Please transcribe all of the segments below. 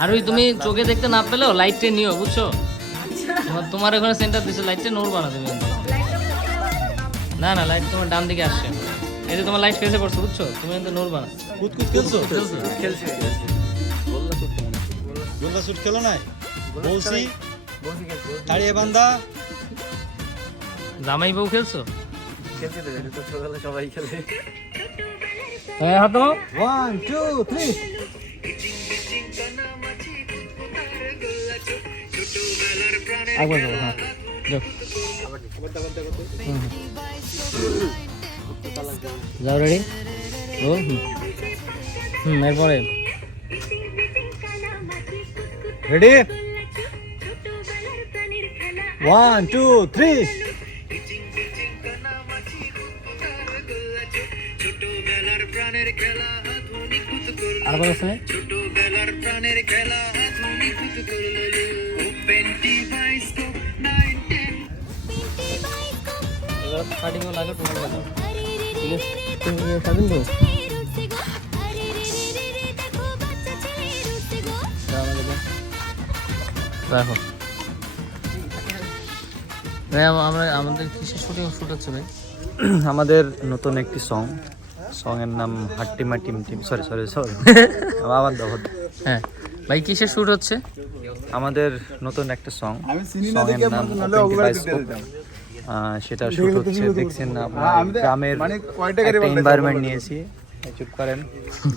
আর ওই তুমি চোখে দেখতে না পেলেও লাইটটা নিও, বুঝছো? তোমার ওখানে সেন্টার দিছে, লাইটটা নড়বা না তুমি। না না, লাইট তোমার ডান দিকে আসছে। এই যে তোমার লাইট ফেসে পড়ছে, বুঝছো? তুমি কিন্তু নড়বা না। কুতকুত খেলছো? খেলছি গোল্লা শুট খেলো নাই? বৌসি তাড়িয়ে বান্দা জামাই বউ খেলছো? খেলছি তো, এটা তো ছোটবেলা সবাই খেলে। হ্যাঁ হাতো 1 2 3 একবার যাও। হ্যাঁ যাও, রেডি? ও এরপরে রেডি 1 2 3 আর বলো শুনে স্টার্টিং লাগে তোমার কাছে, ঠিক আছে? তুমি স্বাধীন তো দেখো ভাই, আমাদের কিসের শুট হচ্ছে ভাই? আমাদের নতুন একটি সং এর নাম হাট্টিমা টিম টিম সরি আবার দাও। হ্যাঁ ভাই, কিসের শুট হচ্ছে? আমাদের নতুন একটা সং এর নাম Open Bioscope। সেটা শুট হচ্ছে, দেখছেন না আপনারা, গ্রামের একটা এনভায়রনমেন্ট নিয়েছি। চুপ করেন,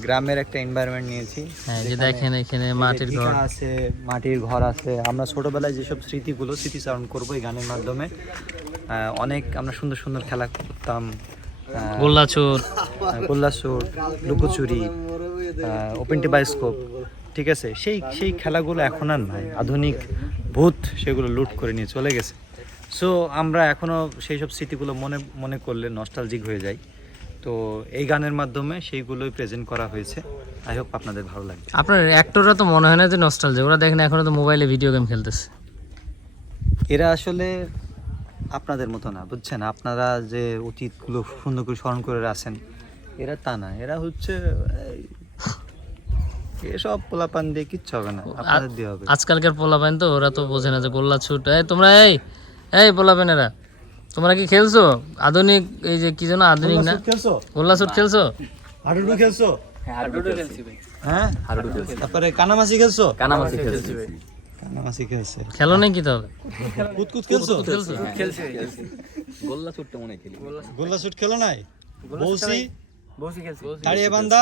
গ্রামের একটা এনভায়রনমেন্ট নিয়েছি। হ্যাঁ, যে দেখেন এখানে মাটির ঘর আছে, মাটির ঘর আছে। আমরা ছোটবেলায় যেসব স্মৃতিচারণ করবো এই গানের মাধ্যমে। অনেক আমরা সুন্দর সুন্দর খেলা করতাম, গোল্লাছুট, লুকোচুরি, ওপেন বায়োস্কোপ, ঠিক আছে? সেই খেলাগুলো এখন আর নাই, আধুনিক ভূত সেগুলো লুট করে নিয়ে চলে গেছে। সো আমরা এখনও সেই সব স্মৃতিগুলো মনে করলে নস্টালজিক হয়ে যাই। তো এই গানের মাধ্যমে সেইগুলোই প্রেজেন্ট করা হয়েছে। আই হোপ আপনাদের ভালো লাগবে। আপনার অ্যাক্টররা তো মনে হয় না যে নস্টালজিক, ওরা দেখেন এখনো তো মোবাইলে ভিডিও গেম খেলতেছে। এরা আসলে আপনাদের মতো না, বুঝছেন? আপনারা যে অতীতগুলো সুন্দর করে স্মরণ করে আছেন, এরা তা না। এরা হচ্ছে এসব পোলাপান দিয়ে কিচ্ছু হবে না, আপনাদের দিয়ে হবে। আজকালকার পোলাপান তো, ওরা তো বোঝে না যে গোল্লাছুট। তোমরা এই পোলাপানেরা, তোমরা কি খেলছো আধুনিক, এই যে কি যেন আধুনিক না, গোল্লাছুট খেলছো? হাডুডু খেলছো? হাডুডু খেলছি ভাই। হ্যাঁ হাডুডু খেলছি। তারপরে কানামাছি খেলছো? কানামাছি খেলছি ভাই। কানামাছি খেলছে। খেলো নাকি তবে? কুতকুত খেলছো? খেলছি গোল্লা ছুটতে মনে খেলি। গোল্লা শুট খেলো নাই? বৌসি খেলছি তাড়িয়ে বান্দা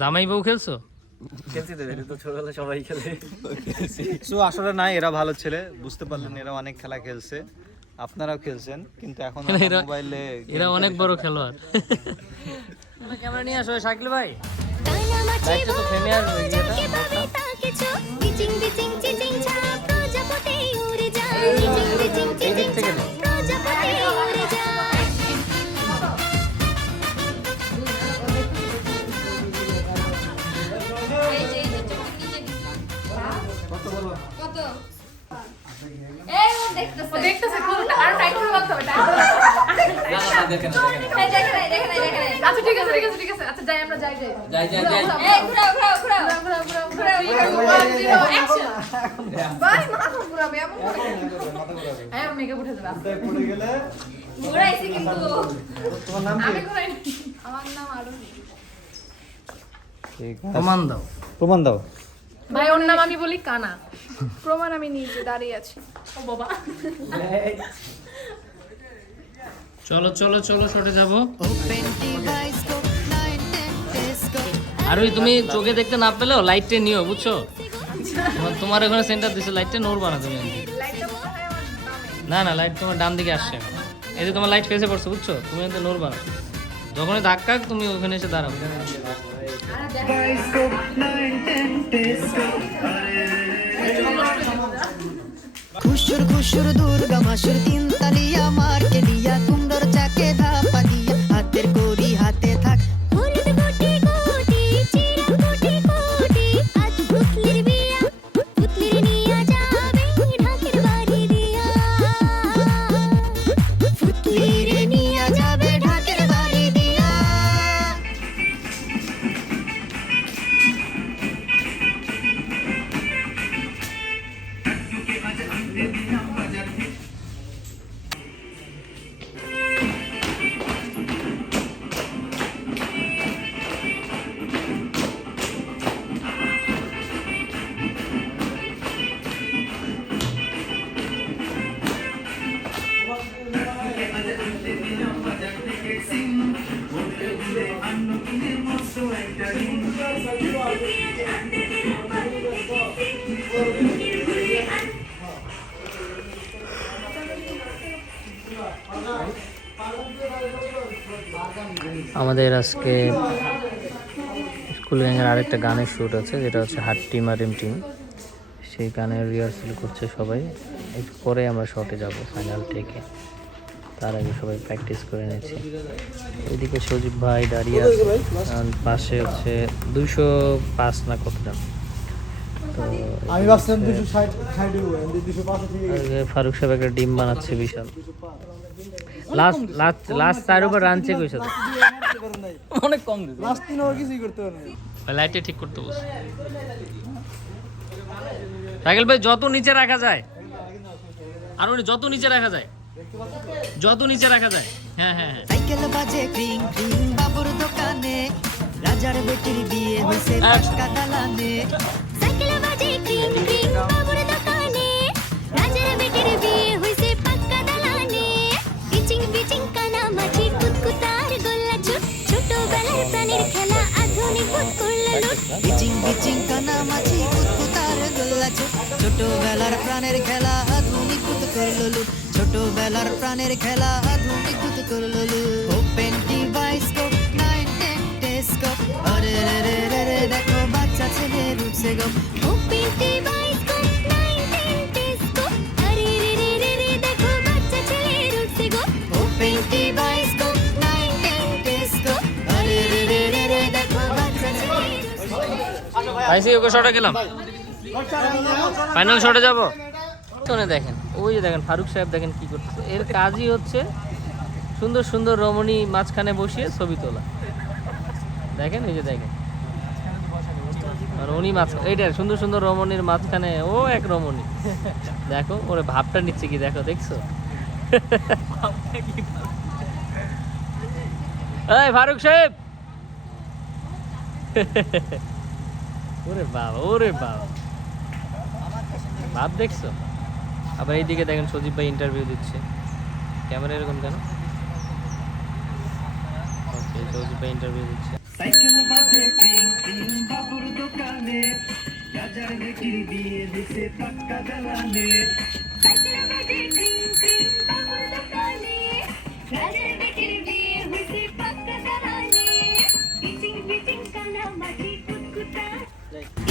জামাই বউ খেলছো? খেলছি তো, এটা তো ছোটবেলা সবাই খেলে। সো আসলে না, এরা ভালো ছেলে, বুঝতে পারলেন? এরা অনেক খেলা খেলছে, আপনারাও খেলছেন, কিন্তু এখন মোবাইলে এরা অনেক বড় খেলোয়াড়। ক্যামেরা নিয়ে আসো শাকিল ভাই। লাইটটা তো ফ্রেমে আসবে, এই দিক থেকে না। দেখতেছে কোনটা আর টাইট করে বলতে হবে। আচ্ছা ঠিক আছে আচ্ছা যাই, আমরা যাই এই ঘুরাও অ্যাকশন ভাই, মাথা ঘুরাবে এমন করে। এই আর মেকআপ উঠে যাবে, পড়ে গেলে ঘুরাইছি কিন্তু তোমার নাম কি? আমি ঘুরাইনি, আমার নাম আরুহি। ঠিক প্রমাণ দাও। ভাই ওর নাম আমি বলি কানা, প্রমাণ আমি নিজে দাঁড়িয়ে আছি। ও বাবা, চলো শটে যাবো। আর ওই তুমি চোখে দেখতে না পেলেও লাইটটা নিও, বুঝছো? তোমার ওখানে সেন্টার দিছে, লাইটটা নড়বা না তুমি। না না, লাইট তোমার ডান দিকে আসছে। এই যে তোমার লাইট ফেসে পড়ছে, বুঝছো? তুমি কিন্তু নড়বা না। যখনই ধাক্কা তুমি ওখানে এসে দাঁড়াও। খুশুর দুর্গা মাসুর তিন তালিয়া মার কে দিয়া কুমড়োর চাকে ধাপা দিয়া হাতের করি হাতে থাক হলুদ কোটি কোটি চিরা কোটি কোটি আজ পুতলির বিয়া পুতলির নিয়া যাবে ঢাকের বাড়ি দিয়া পুতলির নিয়া যাবে ঢাকের বাড়ি দিয়া আমাদের আজকে স্কুল গ্যাংয়ের আরেকটা গানের শ্যুট আছে, যেটা হচ্ছে হাট টিম আর এম টিম। সেই গানের রিহার্সাল করছে সবাই। একটু পরে আমরা শটে যাব ফাইনাল টেকে, তার আগে সবাই প্র্যাকটিস করে নিচ্ছে। এদিকে সজীব ভাই দাঁড়িয়ে আছে, আর পাশে হচ্ছে 205 না কতজন। তো আমি ভাবছিলাম 260 205 থেকে আর ফারুক সাহেব একটা ডিম বানাচ্ছে বিশাল। লাস্ট 4 ওভার রান চেক হয়েছে, অনেক কম দিছে। লাস্ট 3 ওভার কিছুই করতে পারে না। লাইটে ঠিক করতে বলছে রাখেল ভাই। যত নিচে রাখা যায়, আর যত নিচে রাখা যায়, যত নিচে রাখা যায়। হ্যাঁ হ্যাঁ হ্যাঁ, সাইকেল বাজে ক্রিং ক্রিং বাবুর দোকানে, রাজার বেটির বিয়ে হইছে আচ্ছা। পাক্কা দালানে। সাইকেল বাজে ক্রিং ক্রিং বাবুর দোকানে, রাজার বেটির বিয়ে হইছে পাক্কা দালানে। ইচিং বিচিং কানা মাছি কুতকুতার গোল্লা ছোট, ছোটবেলার প্রাণীর খেলা আধুনিক বোধ করলো লুট। ইচিং বিচিং কানা মাছি কুতকুতার গোল্লা ছোট, ছোটবেলার প্রাণের খেলা আধুনিক বোধ করলো লুট। ছোটবেলার প্রাণের খেলা আধুনিক বোধ করলো লুট। ওপেন ডিভাইসকোপ 910 টেস্কোপ, আরে রে রে রে রে দেখো বাচ্চা ছেলে রুটছে গো। ওপেন ডিভাইসকোপ 910 টেস্কোপ, আরে রে রে রে রে দেখো বাচ্চা ছেলে রুটছে গো। ওপেন ডিভাইসকোপ 910 টেস্কোপ, আরে রে রে রে রে দেখো বাচ্চা ছেলে রুটছে গো। পাইছি, ওকে শটে গেলাম, ফাইনাল শটে যাব। শুনে দেখেন, ওই যে দেখেন ফারুক সাহেব দেখেন কি করতেছে। এর কাজই হচ্ছে সুন্দর সুন্দর রমণী মাঝখানে বসিয়ে ছবি তোলা। দেখেন এই যে দেখেন, আর উনি মাঝখানে, এইটা সুন্দর সুন্দর রমণীর মাঝখানে ও এক রমণী। দেখো ওরে ভাবটা নিচ্ছে কি, দেখো দেখছো? এই ফারুক সাহেব, ওরে বাবা, ওরে বাবা, ভাব দেখছো? আবার এইদিকে দেখেন সজীব ভাই ইন্টারভিউ দিচ্ছে। ক্যামেরা এরকম কেন? ওকে, সজীব ভাই ইন্টারভিউ দিচ্ছে। সাইকেল বাজে ক্রিং ক্রিং বাবুর দোকানে, রাজার বেটির বিয়ে হইছে পাক্কা দালানে। সাইকেল বাজে ক্রিং ক্রিং বাবুর দোকানে, রাজার বেটির বিয়ে হইছে পাক্কা দালানে। ইচিং বিচিং কানা মাছি কুতকুতার,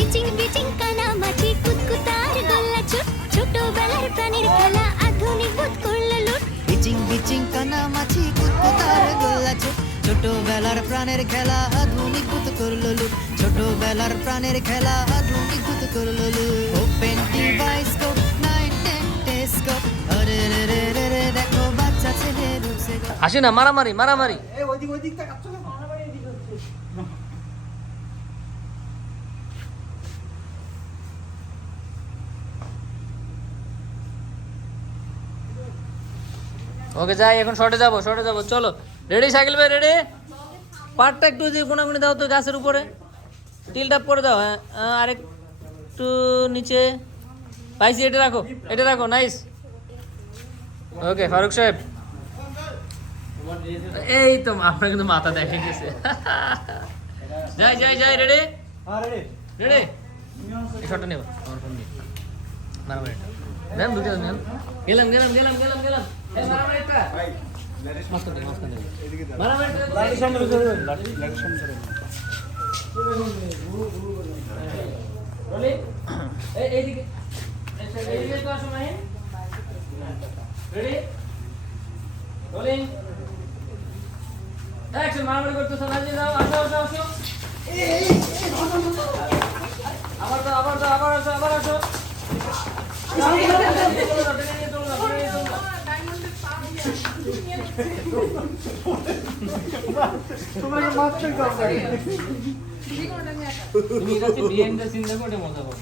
ইচিং বিচিং কানা মাছি কুতকুতার গোল্লা ছোট, ছোটবেলার প্রাণীর খেলা আধুনিক বোধ করলো লুট। ইচিং বিচিং কানা মাছি কুতকুতার গোল্লা ছোট, ছোটবেলার প্রাণের খেলা আধুনিক বোধ করলো লুট। ছোটবেলার প্রাণের খেলা আধুনিক বোধ করলো লুট। ওপেন ডিভাইসকোপ 910 টেস্কোপ, আরে রে রে রে রে দেখো বাচ্চা ছেলে রুটছে গো। আসে না, মারামারি মারামারি। এই ওই দিক তাকাচ্ছ কেন? এদিকে হচ্ছে। ওকে যাই, এখন শর্টে যাবো, শর্টে যাবো। চলো রেডি সাইকেল ভাই, রেডি? পাটটা একটু যে কোনাকুনি দাও তো গাছের উপরে, টিলটা করে দাও। হ্যাঁ, আরেকটু নিচে। পাইছি, এটা রাখো, এটা রাখো, নাইস। ওকে ফারুক সাহেব, এই তো আপনার কিন্তু মাথা দেখে গেছে। যাই যাই যাই, রেডি রেডি। এই শটটা নেব, আমার ফোন দিয়ে মারামারি ম্যাম, দুটো ম্যাম। গেলাম গেলাম গেলাম গেলাম গেলাম। এই মারামারিটা মাঝখান থেকে, মাঝখান থেকে মারামারিটা। লাইটের সামনে ধরে, লাইটের সামনে ধরে। রোলিং, এইদিকে এইদিকে তো আসো মাহিন। Ready, rolling, action. মারামারি করতেছ, রাজি যাও, আসো আসো আসো। আবার দাও, আবার দাও, আবার আসো, আবার আসো। তোমাকে মারতে হবে। তুমি বিহাইন্ড দ্য সিন দেখো, এটা মজা পাবো।